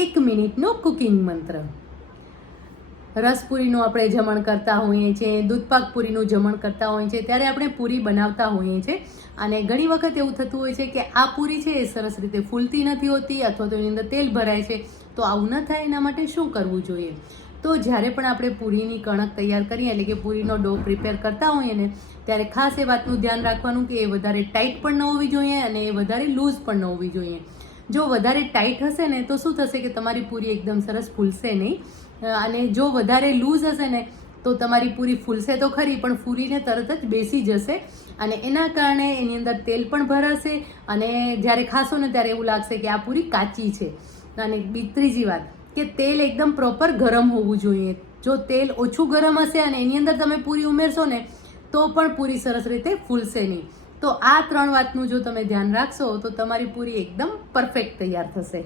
1 મિનિટનો કુકિંગ મંત્ર. રસપુરીનું આપણે જમણ કરતા હોઈએ છીએ, દૂધપાક પૂરીનું જમણ કરતા હોઈએ છીએ, ત્યારે આપણે પૂરી બનાવતા હોઈએ છીએ અને ઘણી વખત એવું થતું હોય છે કે આ પૂરી છે એ સરસ રીતે ફૂલતી નથી હોતી અથવા તો એની અંદર તેલ ભરાય છે. તો આવું ન થાય એના માટે શું કરવું જોઈએ? તો જ્યારે પણ આપણે પૂરીની કણક તૈયાર કરીએ એટલે કે પૂરીનો ડો પ્રિપેર કરતા હોઈએ ને ત્યારે ખાસ એ વાતનું ધ્યાન રાખવાનું કે એ વધારે ટાઈટ પણ ન હોવી જોઈએ અને એ વધારે લૂઝ પણ ન હોવી જોઈએ. જો વધારે ટાઈટ હશે ને તો શું થશે કે તમારી પૂરી એકદમ સરસ ફૂલશે નહીં, અને જો વધારે લૂઝ હશે ને તો તમારી પૂરી ફૂલશે તો ખરી પણ ફૂલીને તરત જ બેસી જશે અને એના કારણે એની અંદર તેલ પણ ભરાશે અને જ્યારે ખાશો ને ત્યારે એવું લાગશે કે આ પૂરી કાચી છે. અને ત્રીજી વાત કે તેલ એકદમ પ્રોપર ગરમ હોવું જોઈએ. જો તેલ ઓછું ગરમ હશે અને એની અંદર તમે પૂરી ઉમેરશો ને તો પણ પૂરી સરસ રીતે ફૂલશે નહીં. તો આ 3 વાતનું જો તમે ધ્યાન રાખશો તો તમારી પૂરી એકદમ પરફેક્ટ તૈયાર થશે.